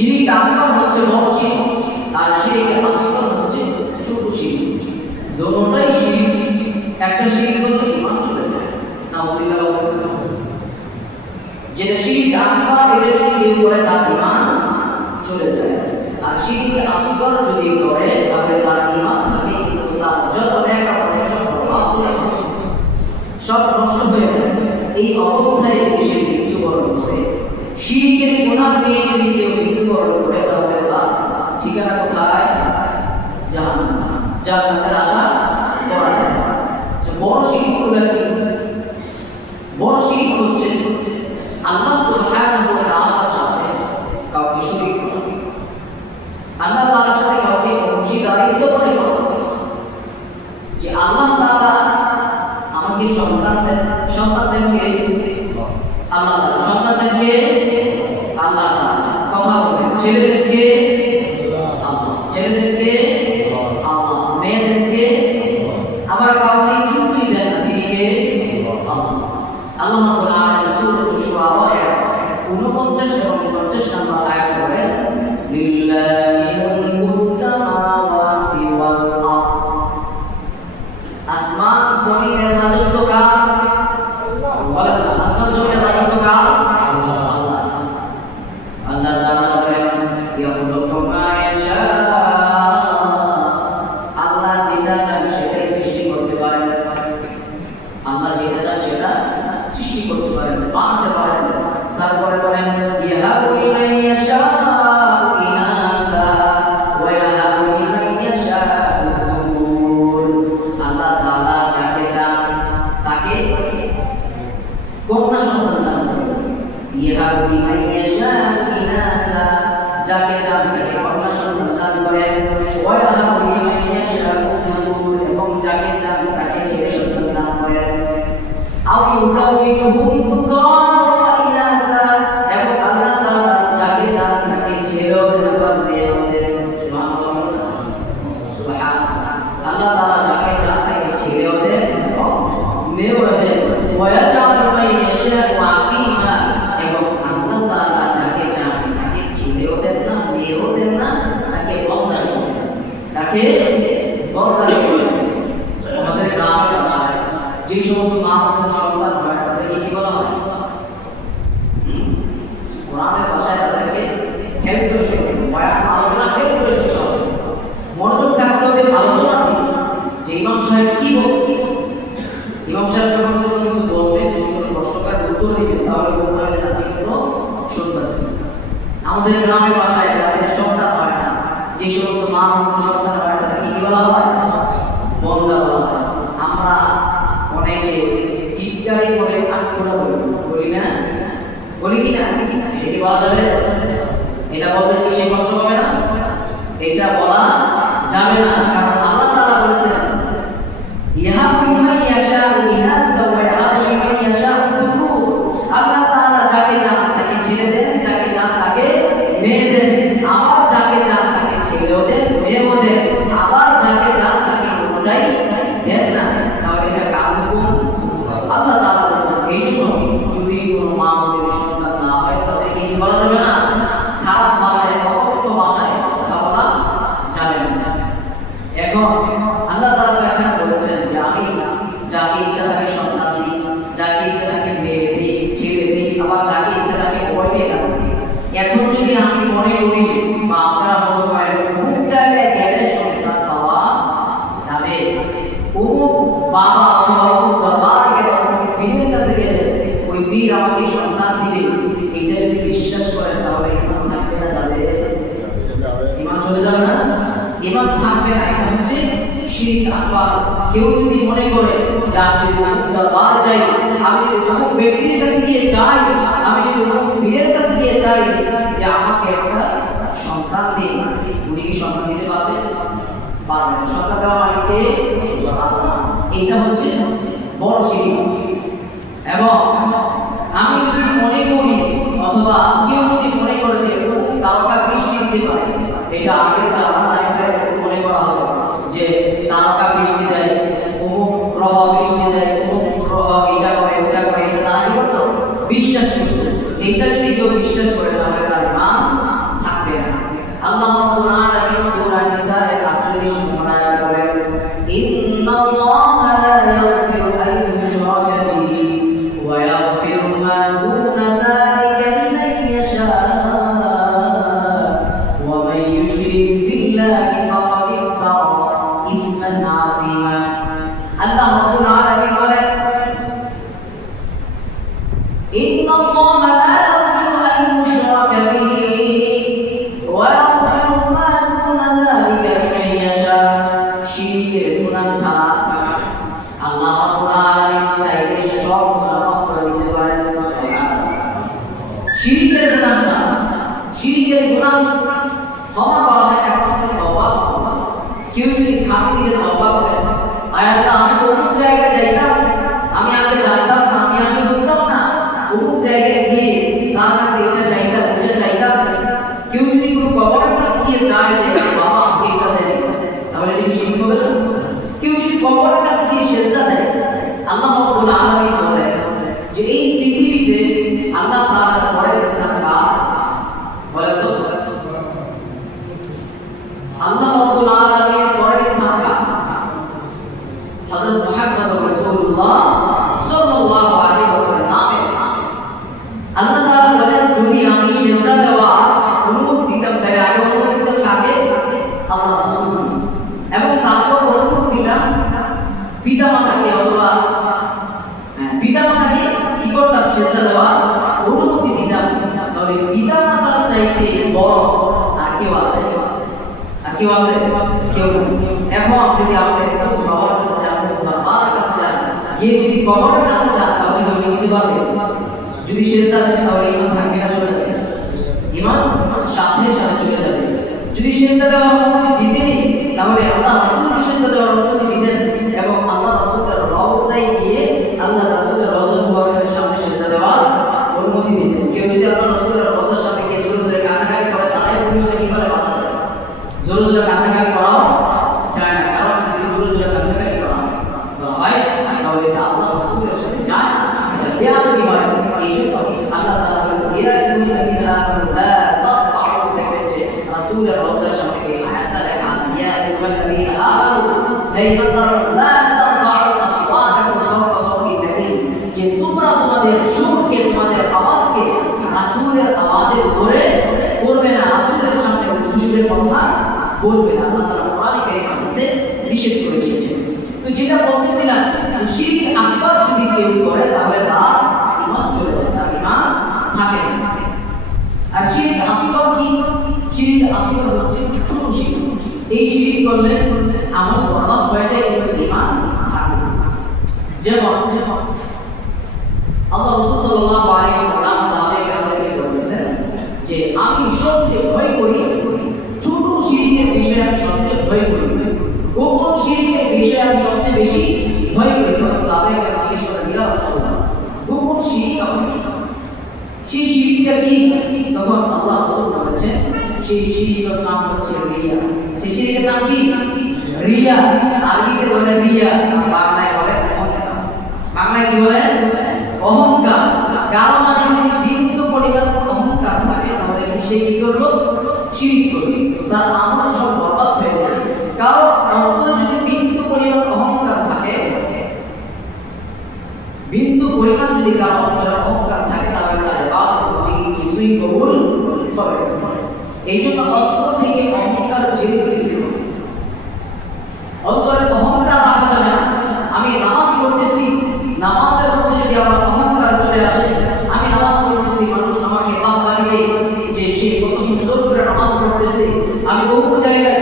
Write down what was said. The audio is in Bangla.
শিরিক আকবার হচ্ছে বড় শিরিক, আর শিরিক আসগর হচ্ছে ছোট শিরিক। দুটোটাই শিরিক। একটা শিরিক করলে ঈমান চলে যায়, নাউযুবিল্লাহ। যেটা শিরিক আকবার, এটা যদি কেউ করে তার ঈমান চলে যায়। আর শিরিক আসগর যদি করে তাহলে তার ঈমান থাকে, কিন্তু তার যত নেক আমল সব নষ্ট হয়ে যায়। এই অবস্থায় যদি সে মৃত্যুবরণ করে, শিরিকের গুনাহ নিয়ে যদি কেউ মৃত্যুবরণ করে, তাহলে তার ঠিকানা কোথায়? জাহান্নাম। জান্নাতের আশা করা যায় না। বড় শিরিক হলো কি? বড় শিরিক হচ্ছে আল্লাহ সুবহানাহু ওয়া তাআলার সাথে কাউকে শরীক করা, আল্লাহ তাআলার সাথে কাউকে অংশীদারিত্ব মনে করা। যে আল্লাহ তাআলা আমাকে সন্তান দেন, সন্তানদেরকে আল্লাহ তাআলা, সন্তানদেরকে আল্লাহ তাআলা, কথা বলেন ছেলেদেরকে আল্লাহ, ছেলেদেরকে আল্লাহ, মেয়েদেরকে আবার কাউকে কিছুই দেন না, তিনি কে? আল্লাহ। আল্লাহ রাব্বুল আলামিন সূরা শুআরা 49 এবং 50 নম্বর আয়াতে বলেন, লিল্লাহি মুলকুস সামাওয়াতি ওয়াল আরদ, আসমান জমিনের রাজত্ব কার? বলেন না, আসমান জমিনের রাজত্ব কার? আল্লাহ। আল্লাহ তাআলা বলেন, ইয়াখলুকু মা ইয়াশা, আল্লাহ যেটা চান সেটাই সৃষ্টি করতে পারেন। আল্লাহ যেটা চান সেটা সৃষ্টি করতে পারেন, বানাতে পারেন। তারপরে বলেন, ইয়াহাবু লিমান ইয়াশা ইনাসা ওয়া ইয়াহাবু লিমান ইয়াশা যুকুর, আল্লাহ তাআলা যাকে চান তাকে কন্যা সন্তান দান করেন। ইয়াহাবু লিমান ইয়াশা ইনাসা, যাকে চান তাকে কন্যা সন্তান দান করেন। ওয়া ইয়াহাবু লিমান ইয়াশা যুকুর, এবং যাকে চান তাকে ছেলে সন্তান দান করেন। আও ইউযাউযুহুম যুকারান ওয়া ইনাসা, এবং আল্লাহ তাআলা যাকে চান তাকে ছেলেও দেন আবার মেয়েও দেন। সুবহানাল্লাহ, সুবহানাল্লাহ। আল্লাহ তাআলা যাকে চান তাকে ছেলেও দেন এবং মেয়েও দেন। ওয়া ইয়াজআলু মান ইয়াশাউ আকিমা, এবং আল্লাহ তাআলা যাকে চান তাকে ছেলেও দেন না, মেয়েও দেন না, তাকে বন্দা দেন, তাকে বন্দা দেন। আমাদের গ্রামের ভাষায় যে সমস্ত মা বাবার সন্তান হয় তাদেরকে কি বলা হয়? কোরআনের ভাষায় তাদেরকে হেল্প করে শুনতে হবে, আলোচনা হেল্প করে শুনতে হবে, মনোযোগ থাকতে হবে আলোচনার দিকে, যে ইমাম সাহেব কি বলছে। ইমাম সাহেব যখন কোনো কিছু বলবেন, যদি কোনো প্রশ্নকার উত্তর দিবেন, তাহলে বলতে হবে না ঠিক মতো শুনতেছি। আমাদের গ্রামের ভাষায় যাদের সন্তান হয় না, যে সমস্ত মা বাবার সন্তান হয় তাদেরকে কি বলা হয়? বন্দা বলা হয়। আমরা অনেকে টিটকারি করে আটকোড়া বলি না, বলি কি না? এটা কি বলা যাবে? এটা বললে কি সে কষ্ট পাবে না? এটা বলা যাবে না, কারণ আল্লাহ তাআলা বলেছেন, ইয়াহাবু লিমান ইয়াশাউ ইনাসা ওয়া ইয়াহাবু লিমান ইয়াশাউ যুকুর, আল্লাহ তাআলা যাকে চান তাকে ছেলে দেন, যাকে চান তাকে মেয়ে দেন, আবার যাকে চান তাকে ছেলেও দেন, মেয়েও দেন, আবার যাকে চান তাকে কোনটাই দেন না। তাহলে এটা কার হুকুম? আল্লাহ তাআলার হুকুম। এই জন্য যদি কোনো মা বোনের সন্তান না হয়, তাদেরকে কি বলা যাবে না? খারাপ ভাষায়, অকথ্য ভাষায় কথা বলা যাবে না। এখন আল্লাহ তাআলা এখানে বলেছেন যে আমি যাকে ইচ্ছা তাকে সন্তান দিই, যাকে ইচ্ছা তাকে মেয়ে দিই, ছেলে দিই, আবার যাকে ইচ্ছা তাকে পড়ে রাখি। এখন যদি আমি মনে করি বা আপনারা মনে করেন কোন জায়গায় গেলে সন্তান পাওয়া যাবে, অমুক বাবা অথবা অমুক দরবার গেলে, অমুক পীরের কাছে গেলে ওই পীর আমাকে সন্তান দিবে, এটা যদি বিশ্বাস করেন তাহলে ঈমান থাকবে না যাবে? ঈমান চলে যাবে না? ঈমান থাকবে না। এটা হচ্ছে শিরক আকবার। কেউ যদি মনে করে যে আমি যদি অমুক দরবার যাই, আমি যদি অমুক ব্যক্তির কাছে গিয়ে চাই, আমি যদি অমুক পীরের কাছে গিয়ে চাই যে আমাকে একটা সন্তান দিন, উনি কি সন্তান দিতে পারবে? পারবে না। সন্তান দেওয়া মানে কে? আল্লাহ। এটা হচ্ছে বড় শিরক। এবং আমি যদি মনে করি অথবা কেউ যদি মনে করে যে তারকা বৃষ্টি দিতে পারে, এটা আগে মনে করা হবে যে তারকা বৃষ্টি দেয়, অমুক গ্রহ বৃষ্টি দেয়, অমুক গ্রহ এটা করে ওটা করে, এটা তারা কি করতো? বিশ্বাস করতো। এইটা যদি কেউ বিশ্বাস করে তাহলে তার ঈমান থাকবে শিরকের গুনাহ চান, শিরকের গুনাহ ক্ষমা করা হয় একমাত্র তওবা। কেউ যদি খাঁটি দিলে তওবা করে, আয় আল্লাহ আমি তো অমুক জায়গায় যাইতাম, আমি আগে জানতাম না, আমি আগে বুঝতাম না, অমুক জায়গায় গিয়ে তার কাছে এটা চাইতাম ওটা চাইতাম। কেউ যদি কোনো কবরের কাছে গিয়ে চায় যে বাবা আমাকে এটা দেয়, তাহলে এটা শিরক হবে না? কেউ যদি কবরের কাছে গিয়ে সেজদা দেয়, আল্লাহ রাব্বুল আলামিন বলেন যে এই পৃথিবীতে আল্লাহ তাআলার পরের স্থান কার? বলেন তো, আল্লাহ রাব্বুল আলামিনের পরের স্থান কার? হযরত মুহাম্মদুর রাসূলুল্লাহ সাল্লাল্লাহু আলাইহি ওয়াসাল্লামের। আল্লাহ তাআলা বলেন যদি আমি সেজদা দেওয়া অনুমতি দিতাম তাহলে আগে অনুমতি দিতাম কাকে? আল্লাহ রাসূল, এবং তারপর অনুমতি দিতাম পিতামাতাকে, অথবা পিতামাতাকে কি করতাম? সেজদা দেওয়া অনুমতি দিতাম। তাহলে পিতামাতার চাইতে বড় আর কেউ আছে? আর কেউ আছে? কেউ নেই। এখন যদি আপনি বাবার কাছে যান, মার কাছে যান, গিয়ে যদি কবরের কাছে যান, তাহলে কি দিতে পারবে? যদি সেজদা দেন তাহলে ইমান থাকবে না, চলে যাবে? ইমান সাথে সাথে চলে যাবে। যদি সেজদা দেওয়ার অনুমতি দিতেন তাহলে আল্লাহ রাসূলকে সেজদা দেওয়ার অনুমতি দিতেন এবং আল্লাহ রাসূলের রওজায় গিয়ে আল্লাহ রাসূলের রওজা মুবারকের সামনে সেজদা দেওয়ার অনুমতি দিতেন। কেউ যদি আল্লাহ রাসূলের রওজার সামনে গিয়ে জোরে জোরে কান্নাকাটি করে, তাহলে পুলিশটা কিভাবে বাধা দেবে? জোরে জোরে কান্নাকাটি করাও যায় না, কারণ যদি জোরে জোরে কান্নাকাটি করা হয় তাহলে এটা আল্লাহ রাসূলের সাথে যায় না, এটা বেয়াদবি হয়। এই জন্য আল্লাহ তাআলা বলেছেন ইয়া আইয়ুহাল্লাযীনা আমানু লা তারফা'উ, দেখবেন যে রাসূলের রওজার সামনে এই আয়াতটা লেখা আছে, ইয়া আইয়ুহাল্লাযীনা আমানু, হে ইমানদাররা, লা তারফা'উ আসওয়াতাকুম ফাওকা সাওতিন নবী, যে তোমরা তোমাদের সুরকে, তোমাদের আওয়াজকে রাসূলের আওয়াজের উপরে করবে না, রাসূলের সামনে উচ্চ সুরে কথা বলবে না। আল্লাহ তাআলা কোরআনে কারীমের মধ্যে নিষেধ করে দিয়েছেন। তো যেটা বলতেছিলাম, শিরক আকবার যদি কেউ করে তাহলে তার ঈমান চলে যায়, তার ঈমান থাকে না। আর শিরক আসগর কি? শিরক আসগর হচ্ছে ছোট শিরক। এই শিরক করলে আমল বরবাদ হয়ে যায়, কিন্তু ঈমান থাকে না। যেমন আল্লাহ রাসূল সাল্লাল্লাহু আলাইহি ওয়াসাল্লাম সাহাবায়ে কেরামদেরকে বলেছেন যে আমি সবচেয়ে ভয় করি ছোট শিরকের বিষয়ে, আমি সবচেয়ে ভয় করি, গোপন শিরকের বিষয়ে আমি সবচেয়ে বেশি ভয় করি। তখন সাহাবায়ে কেরাম জিজ্ঞেস করেন, ইয়া রাসূলুল্লাহ, গোপন শিরক আবার কি? সেই শিরকটা কি? তখন আল্লাহ রাসূল বলেছেন সেই শিরকের নাম হচ্ছে রিয়া। সেই শিরকের নাম কি? রিয়া। আরবিতে বলে রিয়া, বাংলায় বলে অহংকার। বাংলায় কি বলে? অহংকার। কারো মানে যদি বিন্দু পরিমাণ অহংকার থাকে তাহলে সে কি করলো? শিরক করলো, তার আমল সব বরবাদ হয়ে যাবে। কারো অন্তরে যদি বিন্দু পরিমাণ অহংকার থাকে, বিন্দু পরিমাণ যদি কারো অন্তরে অহংকার থাকে, তাহলে তার ইবাদত কিছুই কবুল হবে না। এই জন্য অন্তর থেকে অহংকার ঝেড়ে ফেলে দিতে হবে। অন্তরে অহংকার রাখা যাবে না। আমি নামাজ পড়তেছি, নামাজের মধ্যে যদি আমার অহংকার চলে আসে, আমি নামাজ পড়তেছি, মানুষ আমাকে বাহবা দিবে যে সে কত সুন্দর করে নামাজ পড়তেছে, আমি অমুক জায়গায়